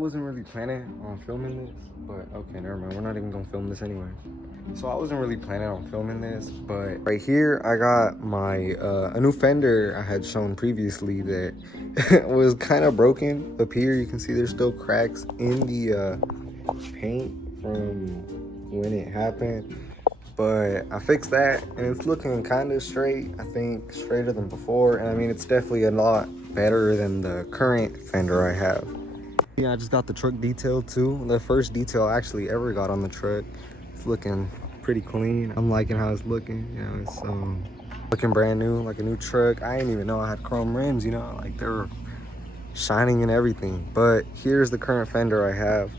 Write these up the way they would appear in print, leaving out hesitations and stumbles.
wasn't really planning on filming this, but okay, never mind. We're not even gonna film this anyway. So I wasn't really planning on filming this, but right here I got my a new fender I had shown previously that was kind of broken. Up here you can see there's still cracks in the paint from when it happened, but I fixed that and it's looking kind of straight. I think straighter than before, and I mean it's definitely a lot better than the current fender I have. Yeah, I just got the truck detailed too. The first detail I actually ever got on the truck. It's looking pretty clean. I'm liking how it's looking. You know, it's looking brand new, like a new truck. I didn't even know I had chrome rims, you know, like they're shining and everything. But here's the current fender I have.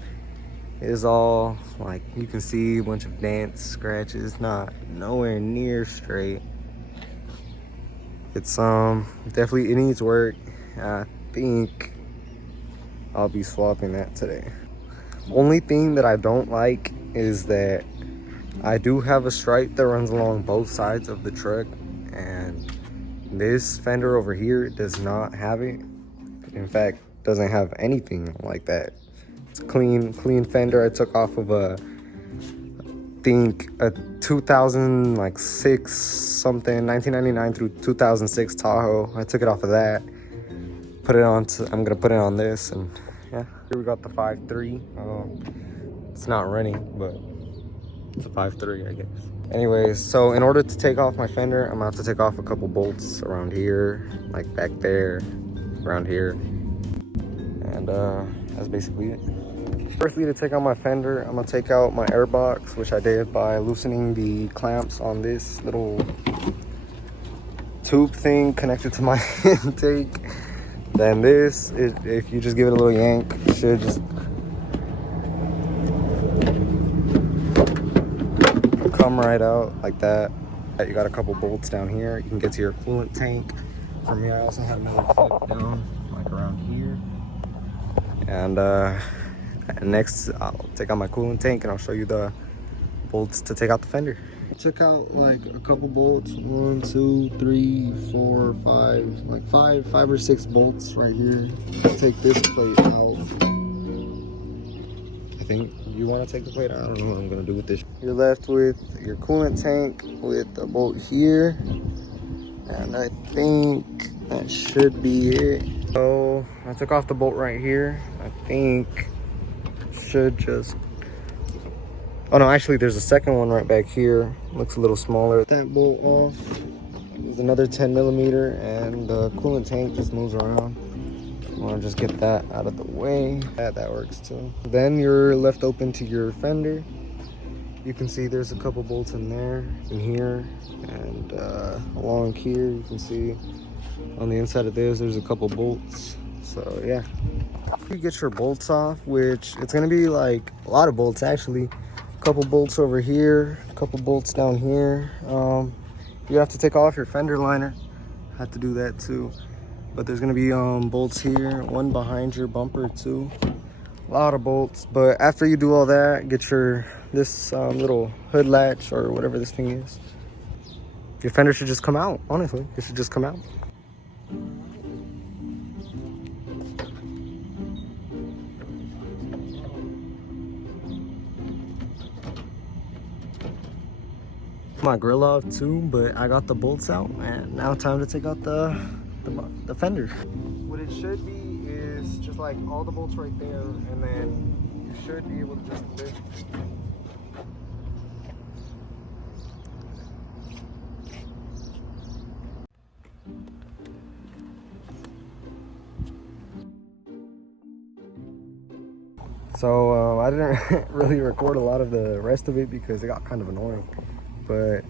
It's all like you can see a bunch of dents, scratches, not nowhere near straight. It's definitely, it needs work. I think I'll be swapping that today. Only thing that I don't like is that I do have a stripe that runs along both sides of the truck, and this fender over here does not have it. In fact, doesn't have anything like that. It's a clean fender I took off of I think a 2006 something, 1999 through 2006 Tahoe. I took it off of that, put it on I'm gonna put it on this, and yeah, here we got the 5.3. It's not running, but it's a 5.3, I guess. Anyways, so in order to take off my fender, I'm gonna have to take off a couple bolts around here, like back there, around here, and that's basically it. Firstly, to take out my fender, I'm gonna take out my air box, which I did by loosening the clamps on this little tube thing connected to my intake. Then this, if you just give it a little yank, it should just come right out like that. You got a couple bolts down here. You can get to your coolant tank. For me, I also have another clip down like around here. And next, I'll take out my coolant tank and I'll show you the bolts to take out the fender. Took out like a couple bolts, 1, 2, 3, 4, 5, like five or six bolts right here. Take this plate out. I think you want to take the plate out. I don't know what I'm gonna do with this. You're left with your coolant tank with a bolt here, and I think that should be it. So I took off the bolt right here. I think should just, oh no, actually there's a second one right back here. Looks a little smaller. That bolt off. There's another 10 millimeter, and the coolant tank just moves around. I want to just get that out of the way. That works too. Then you're left open to your fender. You can see there's a couple bolts in there, in here, and along here you can see on the inside of this there's a couple bolts. So yeah, you get your bolts off, which it's gonna be like a lot of bolts actually. A couple bolts over here, a couple bolts down here. You have to take off your fender liner. Have to do that too. But there's gonna be bolts here, one behind your bumper too. A lot of bolts. But after you do all that, get this little hood latch or whatever this thing is. Your fender should just come out. Honestly, it should just come out. My grill off too, but I got the bolts out, and now time to take out the fender. What it should be is just like all the bolts right there, and then you should be able to just lift. So I didn't really record a lot of the rest of it because it got kind of annoying, but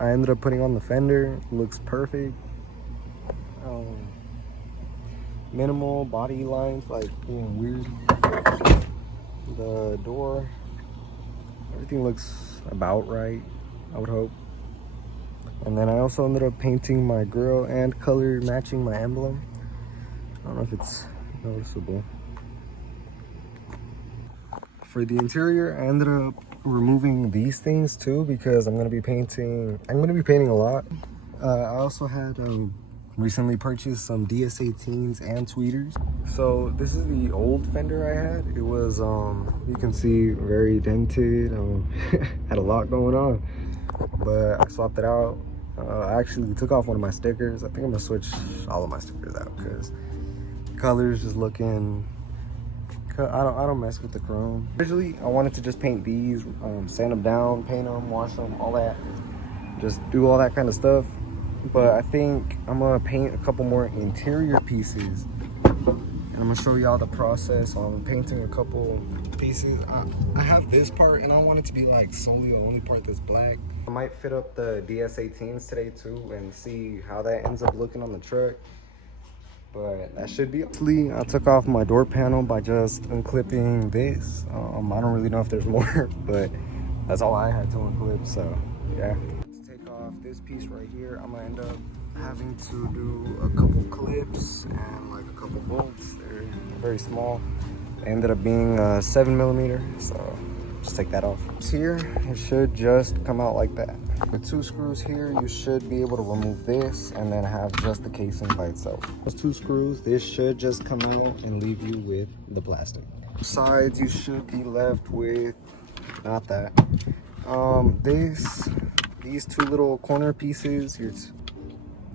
I ended up putting on the fender. It looks perfect. Minimal body lines, like being weird. The door, everything looks about right, I would hope. And then I also ended up painting my grill and color matching my emblem. I don't know if it's noticeable. For the interior, I ended up removing these things too because I'm gonna be painting a lot. I also had recently purchased some DS18s and tweeters. So this is the old Fender I had. It was you can see very dented, had a lot going on, but I swapped it out. I actually took off one of my stickers. I think I'm gonna switch all of my stickers out because colors just looking, I don't mess with the chrome. Originally I wanted to just paint these, sand them down, paint them, wash them, all that, just do all that kind of stuff. But I think I'm gonna paint a couple more interior pieces, and I'm gonna show y'all the process on painting a couple pieces. I have this part, and I want it to be like solely the only part that's black. I might fit up the DS18s today too and see how that ends up looking on the truck. But that should be. I took off my door panel by just unclipping this. I don't really know if there's more, but that's all I had to unclip, so yeah. Let's take off this piece right here. I'm gonna end up having to do a couple clips and like a couple bolts. They're very small. They ended up being 7mm, so just take that off. Here, it should just come out like that. With 2 screws here, you should be able to remove this and then have just the casing by itself. Those 2 screws, this should just come out and leave you with the plastic. Sides, you should be left with, not that. These 2 little corner pieces.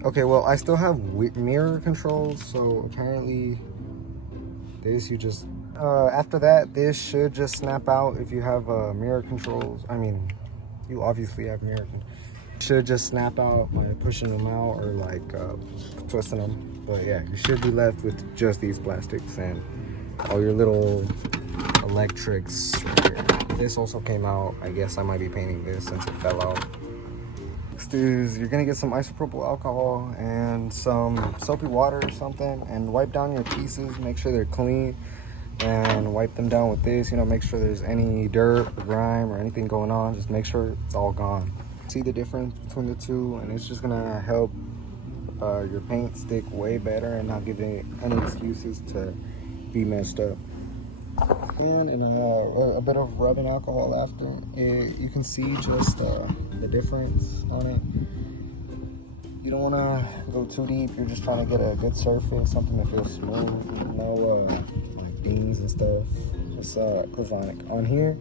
Okay, well, I still have mirror controls, so apparently this you just, after that, this should just snap out if you have mirror controls. I mean, you obviously have mirror controls. Should just snap out by pushing them out or like twisting them. But yeah, you should be left with just these plastics and all your little electrics right here. This also came out. I guess I might be painting this since it fell out. Next is you're gonna get some isopropyl alcohol and some soapy water or something and wipe down your pieces, make sure they're clean, and wipe them down with this, you know, make sure there's any dirt or grime or anything going on, just make sure it's all gone. See the difference between the two, and it's just gonna help your paint stick way better and not give it any excuses to be messed up. And a bit of rubbing alcohol after you can see just the difference on it. You don't want to go too deep. You're just trying to get a good surface, something that feels smooth, no like dings and stuff. It's cause like on here,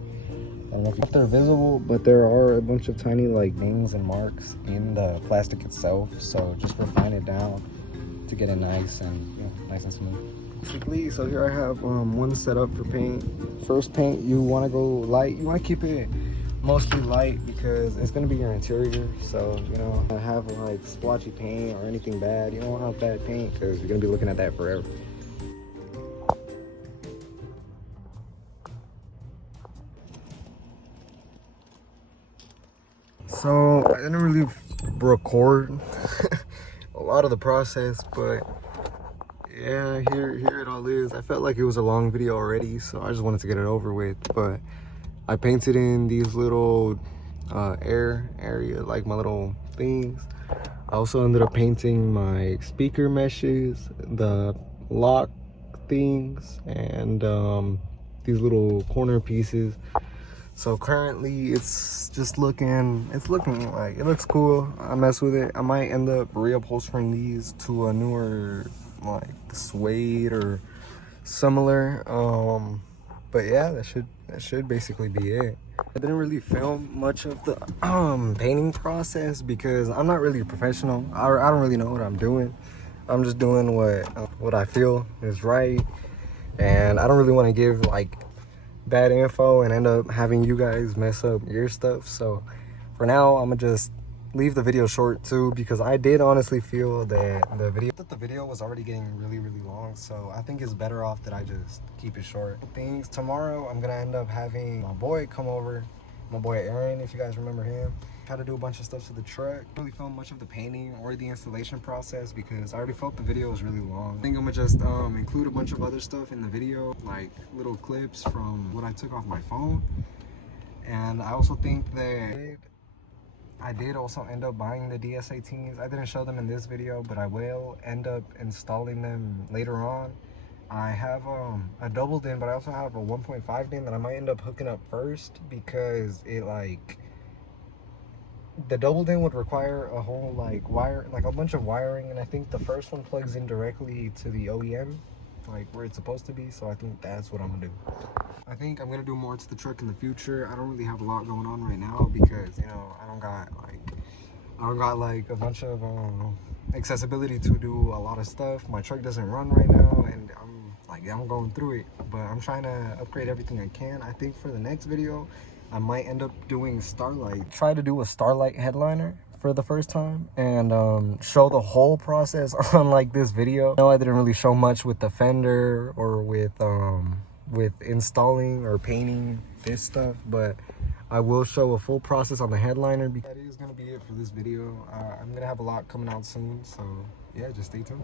I don't know if they're visible, but there are a bunch of tiny like dings and marks in the plastic itself. So just refine it down to get it nice and nice and smooth. So here I have one setup for paint. First paint, you want to go light. You want to keep it mostly light because it's going to be your interior. So, you know, have like splotchy paint or anything bad. You don't want to have bad paint because you're going to be looking at that forever. So I didn't really record a lot of the process, but yeah, here it all is. I felt like it was a long video already, so I just wanted to get it over with. But I painted in these little air area, like my little things. I also ended up painting my speaker meshes, the lock things, and these little corner pieces. So currently it's just looking, like, it looks cool. I mess with it. I might end up reupholstering these to a newer like suede or similar, but yeah, that should basically be it. I didn't really film much of the painting process because I'm not really a professional. I don't really know what I'm doing. I'm just doing what I feel is right, and I don't really want to give like bad info and end up having you guys mess up your stuff. So for now, I'm gonna just leave the video short too, because I did honestly feel that the video was already getting really long, so I think it's better off that I just keep it short. Tomorrow I'm gonna end up having my boy come over, my boy Aaron, if you guys remember him. Try to do a bunch of stuff to the truck. I didn't really film much of the painting or the installation process because I already felt the video was really long. I think I'm gonna just include a bunch of other stuff in the video, like little clips from what I took off my phone. And I also think that I did also end up buying the DS18s. I didn't show them in this video, but I will end up installing them later on. I have a double DIN, but I also have a 1.5 DIN that I might end up hooking up first because it like the double din would require a whole like wire, like a bunch of wiring, and I think the first one plugs in directly to the OEM, like where it's supposed to be. So I think that's what I'm gonna do. I think I'm gonna do more to the truck in the future. I don't really have a lot going on right now because, you know, I don't got like a bunch of accessibility to do a lot of stuff. My truck doesn't run right now, and I'm going through it, but I'm trying to upgrade everything I can. I think for the next video I might end up doing Starlight. Try to do a Starlight headliner for the first time and show the whole process on like this video. No, I didn't really show much with the fender or with installing or painting this stuff, but I will show a full process on the headliner. That is going to be it for this video. I'm going to have a lot coming out soon, so yeah, just stay tuned.